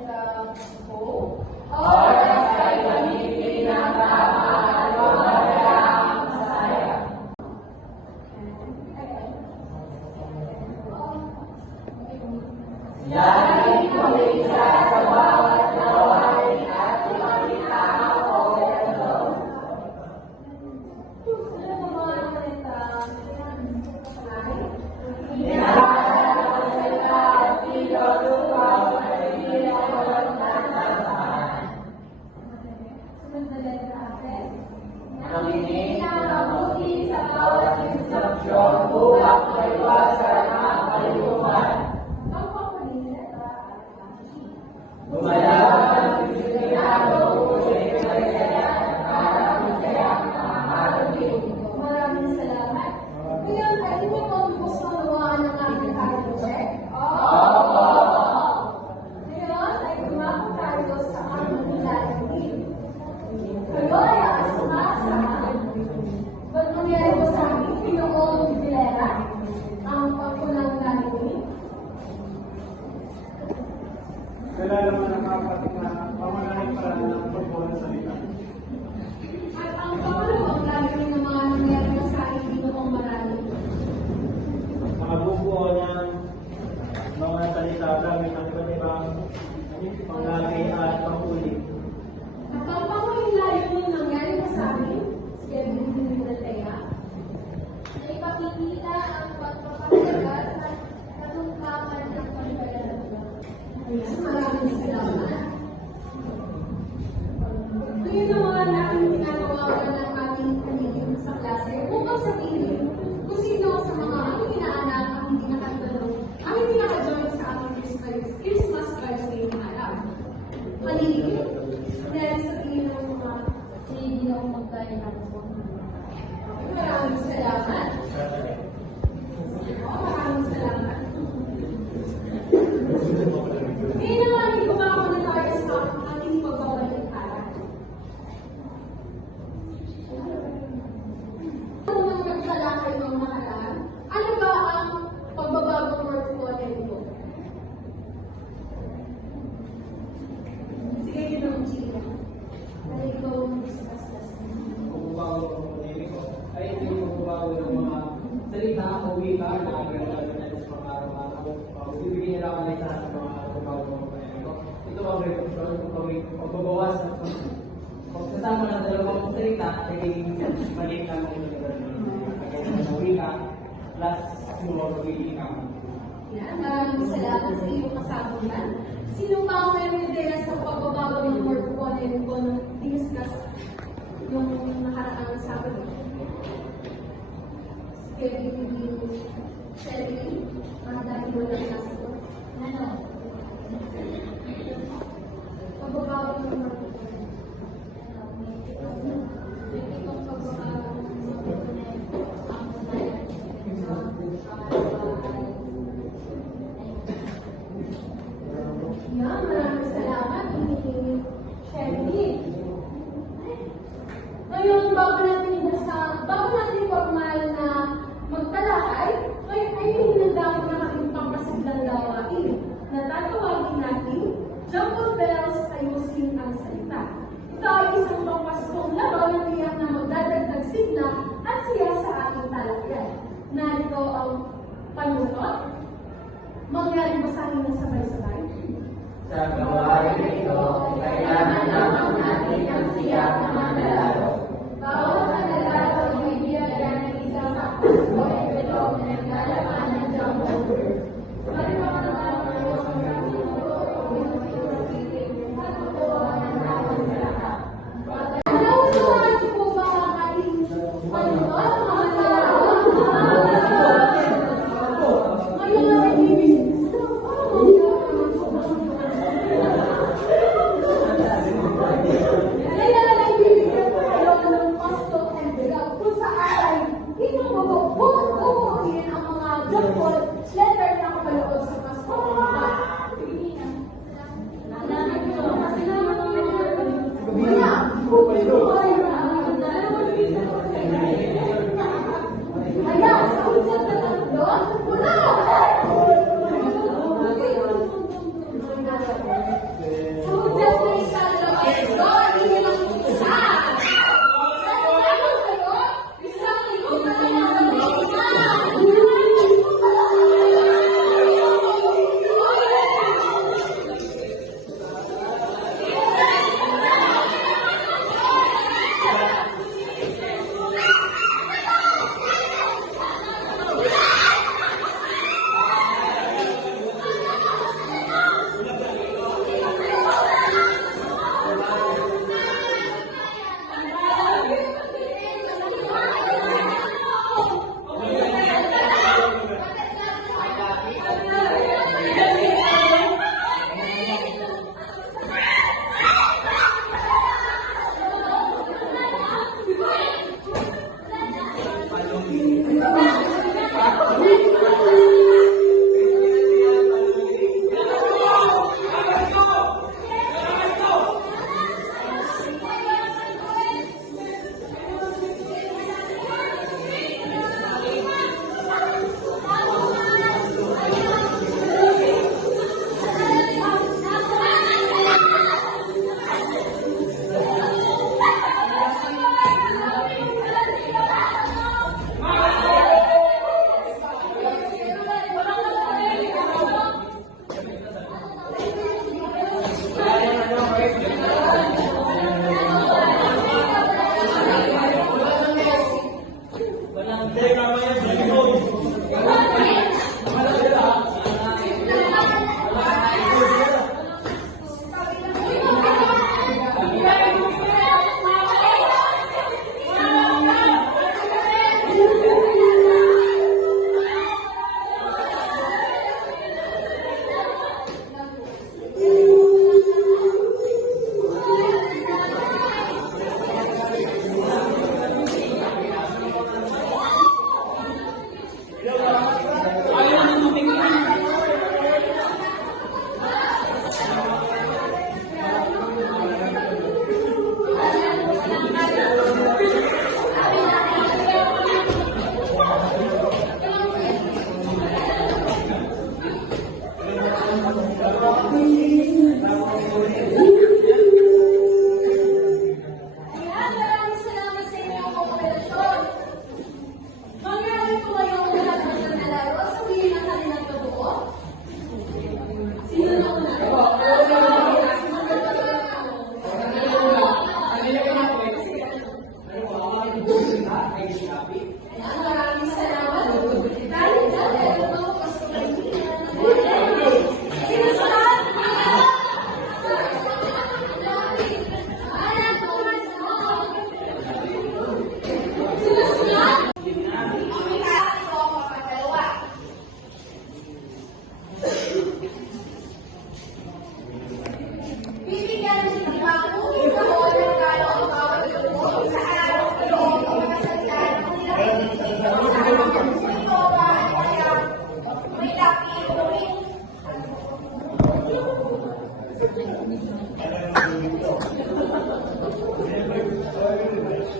sa hope, oras ay gamitin ang tama at pamahalaang masaya. Laging pumisa sa bawat gawain at ipakita ang pagkakalo. Nakinig na mabuti sa bawat instruksyon upang maiwasan ang kalimutan. Gumalaw ang disiplinato upang ikasaya para masaya ang araw. Maraming salamat. Ngayon, ay hindi po gusto nawaan ng aking project? Opo! Ngayon, ay tumako tayo sa aming layunin. Kayo ay aasahan. Ba't nangyari po sa akin, Pinoong Vilera, ang pagkulang layunin? Kailangan naman ang kapatid na pamanahing paraan ng pagbuhan sa salita. At ang pangalawang layunin ng mga nangyari po sa akin, Pinoong Marami. Makabubuo ng mga salita gamit ang iba't ibang panglagay at panghuli. At ang pangaling layunin ng nangyari po sa akin, si Kevin Duterte, na ipakikita ang pagpapahalaga sa katungkapan ng pagkakalo. ayan, maraming salamat. Ngayon naman natin pinagawagan ng ating pamilya sa klase upang sabihin kung sino sa mga aming inaanak ang hindi nakajoin sa aming Christmas vibes ngayong araw. Halili, dahil sabihin ng mga Hindi na umagkaya na po. maraming salamat. Maraming salamat. Ngayon naman, gumako na tayo sa ating pagbabalik araw. Unang nagtalakay ng nakaraan, ano ba ang pagbabagong portfolio nito? Sige, Ginong Chika. Ano ikaw mag-discuss na sa Pagbabago ng pag-ibig ko ay hindi pagbabago ng mga salita o wika na gagawin natin sa mga araw-araw. Bibigyan nila ako ng isa sa mga pagbabago ng pag-ibig ko. Ito ang refleksyon ng pagbabawas at pagsasama ng dalawang salita ay maliit lang ang mga wika plus mga pag-ibig. yan? Maraming salamat sa iyong kasagutan. Sino pa ang may idea sa pagbabago ng portfolio nito nung discuss yung nakaraang Sabado? Sige, Shelly, dahil walang nasagot. Ano? Pagbabago ng portfolio. Itong pagbabago ng ang Yan, maraming salamat. Shelly. Ngayon, bago natin formal na magtalakay, ay hinanda ko na aking pampasiglang gawain na tatawagin natin Jungle Bells Ayusin ang Salita. Ito ay isang pampaskong labaw na tiyak na magdadagdag sigla at siya sa ating talakyan. Narito ang panunod. Mangyari basahin ng sabay-sabay. Sa gawain ito, kailangan lamang natin ang siyak na manlalaro. Bawat manlalaro ay bibigyan ng isang aktos o envelope na naglalaman ng jumbo bird. Mariwang naman ang isang siguro o pinag-iwasitin at kukuha ng tawag sa lahat. Naunahan niyo po ba ang ating panunod, mga lalaro? Ngayon ay ibig.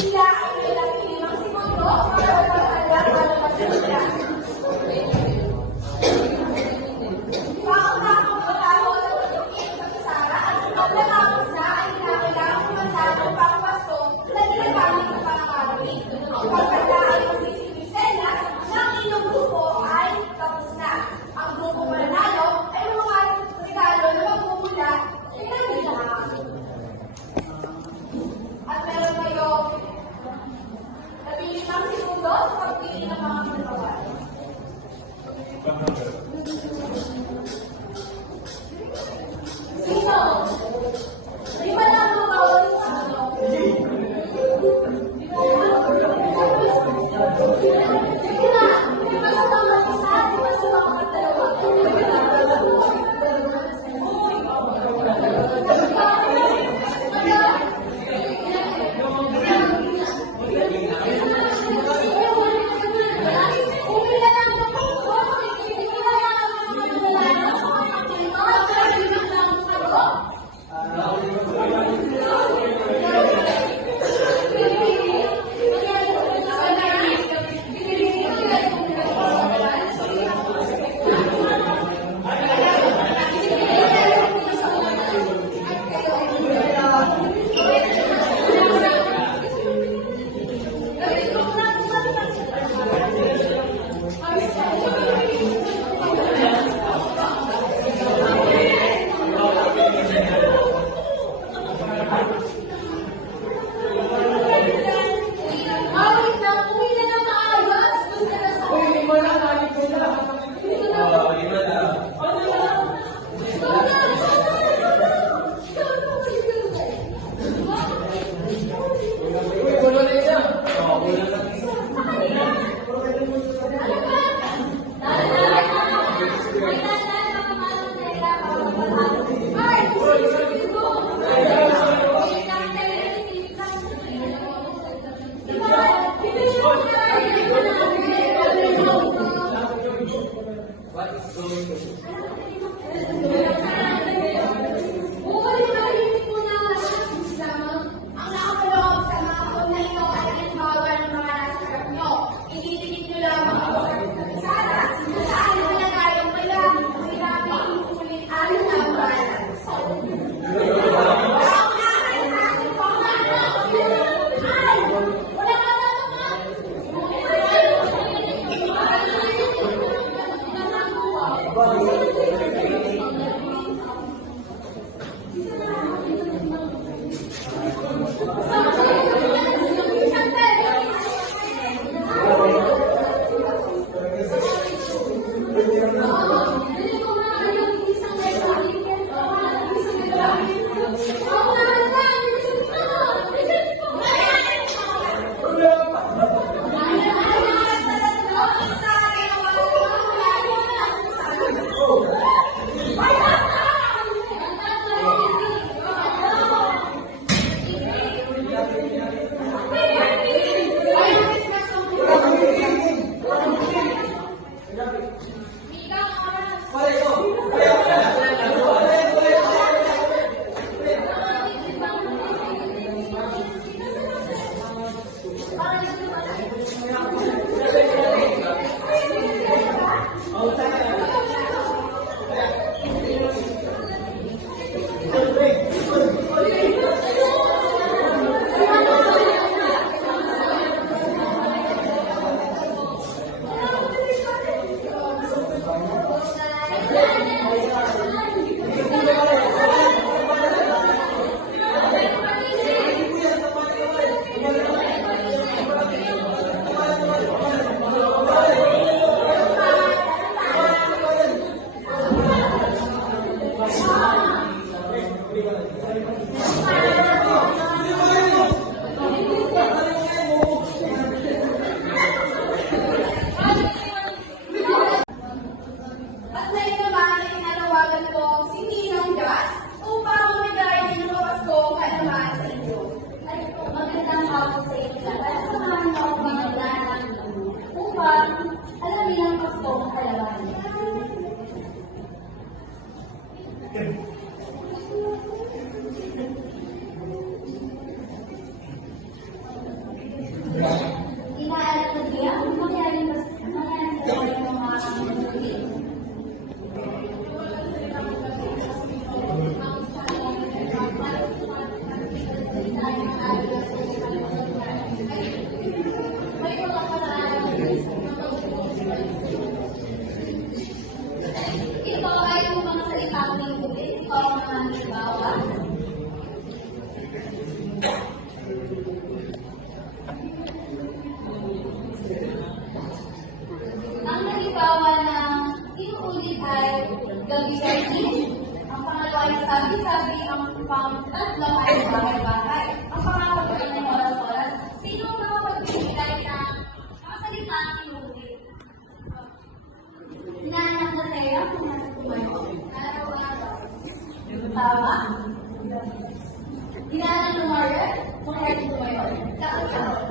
Sila ay may nakilimang segundo para maghandang ang pasilya. Pauna akong matao sa pagkakit sa kasara at kapag natapos na ay kinakailangan kumanda ng pangpasto na ginagamit sa pangangaroling. Ang pagkanda ay magsisilbing senyas na ang inyong grupo ay tapos na. Ang grupo mananalo ay mga regalo na magmumula kay Nanay Lahat. Sabi-sabi ang pang-tatlong ay bahay-bahay. Ang pangako ay ng oras-oras. Sino ang makapagbibigay ng mga salita ang inuulit? Hinahanap na tayo kung nasa tumayo. Araw-araw. Tama? Hinahanap na Maria kung nasa tumayo. Takot-takot.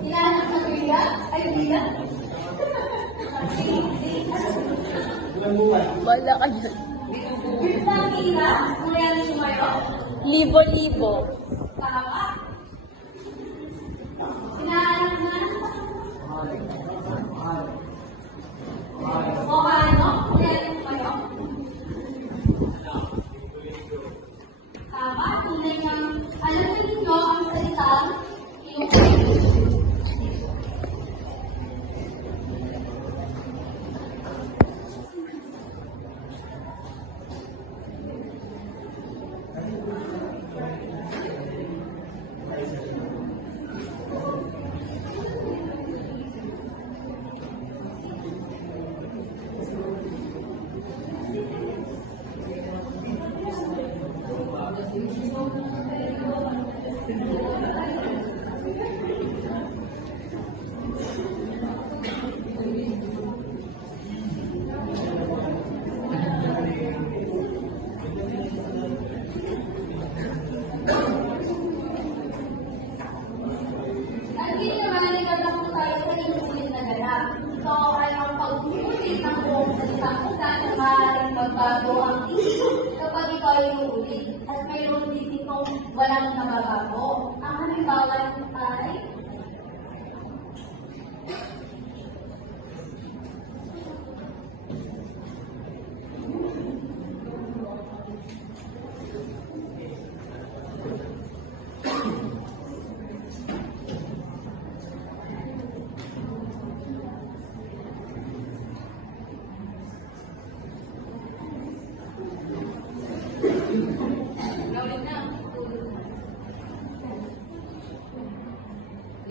Hinahanap na Bria? Ay, Bria? Wala kayo. Nakikita kung nasa tumayo. Libo-libo. Tama? Hinahanap na o ano? Kung nasa tumayo. Tama? Tunay nga. Alam na ninyo ang salitang inuulit. At hindi naman nagtatap po tayo sa inuulit na ganap. Ito ay ang pag-ulit ng buong salitang ugat na maaaring magbago ang isip kapag ito ay inuulit. At mayroon din itong walang nababago. Ang halimbawa nito ay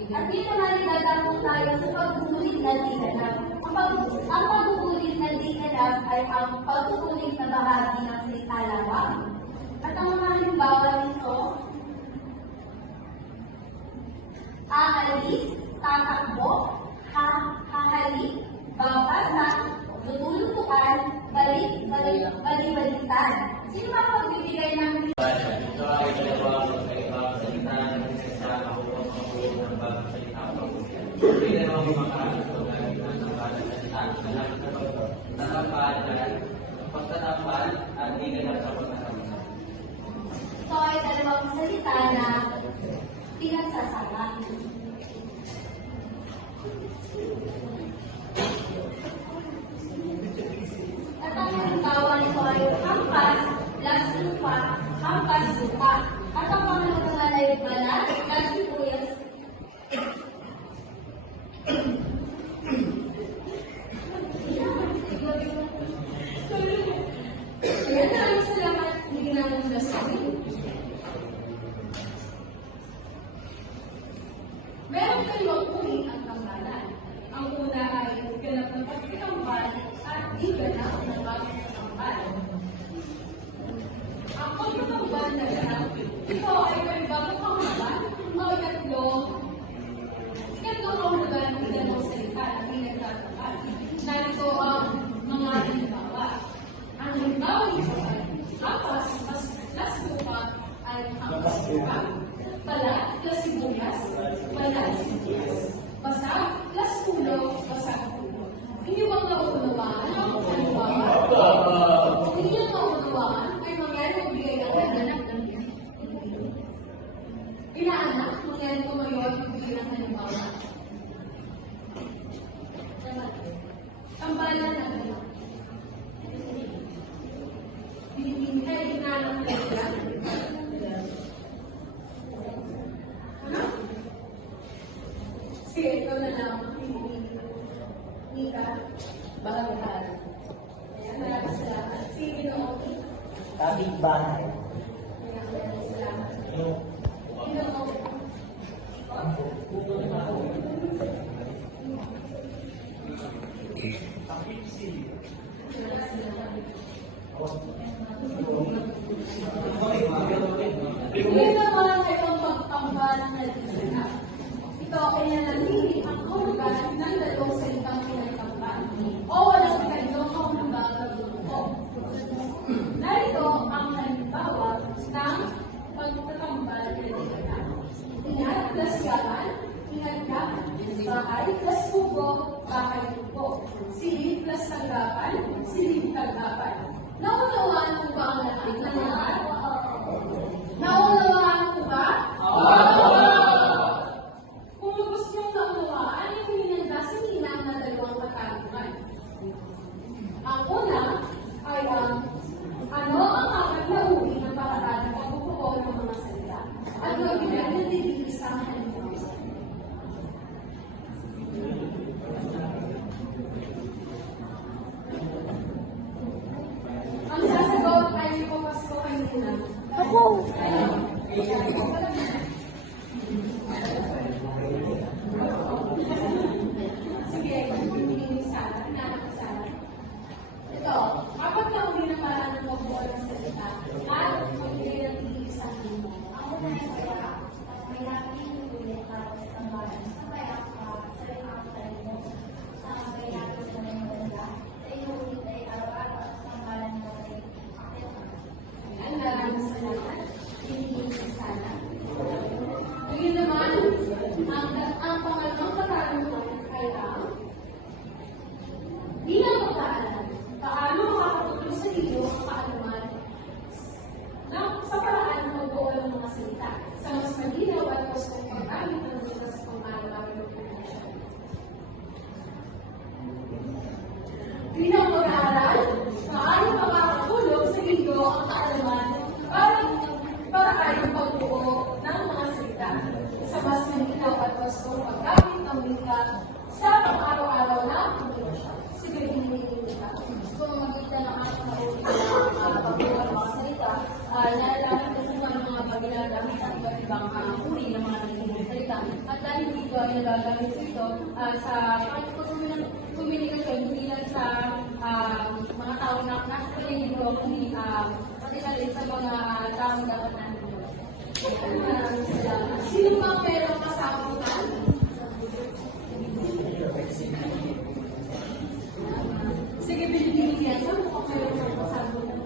at dito na nagtatapos tayo sa pag-ulit na di ganap. Ang pag-ulit na di ganap ay ang pag-ulit na bahagi ng salita lamang. At ang mga halimbawa nito, aalis, tatakbo, hahalik, babasa, lutulutuan, balik-baliktad. Sino ba magbibigay ng Ito ay dalawang magkaibang salita na nagsasama upang mabuo ng bagong salita o pag-ulit. Hindi dalawang makakalito na nagsasampalan sa salita. Salamat sa pagtatampalan, pagtatampal at di ganap sa pagkasama. ito ay dalawang salita na pinagsasama. At ang halimbawa nito ay hampas, lupa, hampas lupa. At ang pangalan ay balat, sibuyas. Kaya maraming salamat hindi namin nasabi. Meron dalawang uri ang tambalan. Ang una ay ganap ng pagkakambal at di ganap ng pagkakambal. Ang pagkakambal na ganap, ito ay may bagong pangalan o ikatlong kahulugan ng dalawang salita na pinagtatapal. Narito ang mga halimbawa. Ang halimbawa nito ay hampas plus lupa ay hampas lupa. Balat plus sibuyas, balat sibuyas. Basag plus ulo, basag ulo. Hindi ba naunawaan ang halimbawa? Kung hindi nyo naunawaan, ay mangyari magbigay ang ganap ng inaanak, mangyari tumayo at magbigay ng halimbawa. Tambalan na ganap. Hinihintay, hinanap na yan. Ano? Sige, ikaw na lang. Nika. Bahagihan. Ayan, maraming salamat. Sige, Inoki. Tabing bahay. Ayan, maraming salamat. Inoki. Maraming salamat. Ngayon naman ay ang pagtambal na liga. Ito ay nanatili ang kahulugan ng dalawang salitang pinagtambal o walang pinaglong kahulugan ng grupo. Narito ang halimbawa ng pagtatambal na liga. Ingat plus yaman, ingat ka, bahay plus kubo, bahay kubo. Silid plus tanggapan, silid tanggapan. Naunawaan ko ba ang lahat ng lahat? Naunawaan ko ba? Kung gusto niyong naunawaan, ay pinagdasinginan na dalawang katanungan. Ang una ay ano ang kakaglauli ng paraan ng pagbubuo ng mga salita? At magbigay ng didig sa halimbawa. Ang sasagot ay ipapasko kanina. Sige, hindi sana. Hinahanap ko sana. Ito, kapag nauli na paraan ng pagbuo ng salita at magbigay ng didig sa halimbawa. Ang una ay kaya, may natin ulit para sa tambalan. Sa kaya ka, sa limang talino, sa may natin sa may maganda, sa inulit ay araw-araw sa tambalan mo ay akit. Ang maraming salamat. Hindi sana. Ngayon naman, ang pangalawang katanungan ay bilang pagkaalam, paano makakatulong sa iyo ang kaalaman sa paraan ng pagbuo ng mga salita sa mas malinaw at mas paggamit ng mga sa pang-araw-araw ng komunikasyon. Bilang pag-aaral, paano makakatulong sa iyo ang kaalaman para kayong pagbuo ng mga salita sa mas malinaw at mas paggamit ng wika sa pang-araw-araw na komunikasyon. Sige, hindi ka. Kung magitan ng ating mabuti na pagbuo ng mga salita, nalalaman ko sa mga pag-ginagamit at iba't ibang uri ng mga nagiging salita. At dahil dito ay nagagamit ito sa komunikasyon, hindi lang sa mga tao na nasa paligid ko, kundi pati na rin sa mga taong dapat natin. Maraming salamat. Sino ba merong kasagutan? Sige, binibigyan yan. Saan mo ka merong kasagutan?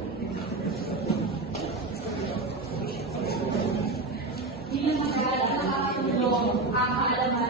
Bilang mag-aaral, nakakatulong ang kaalaman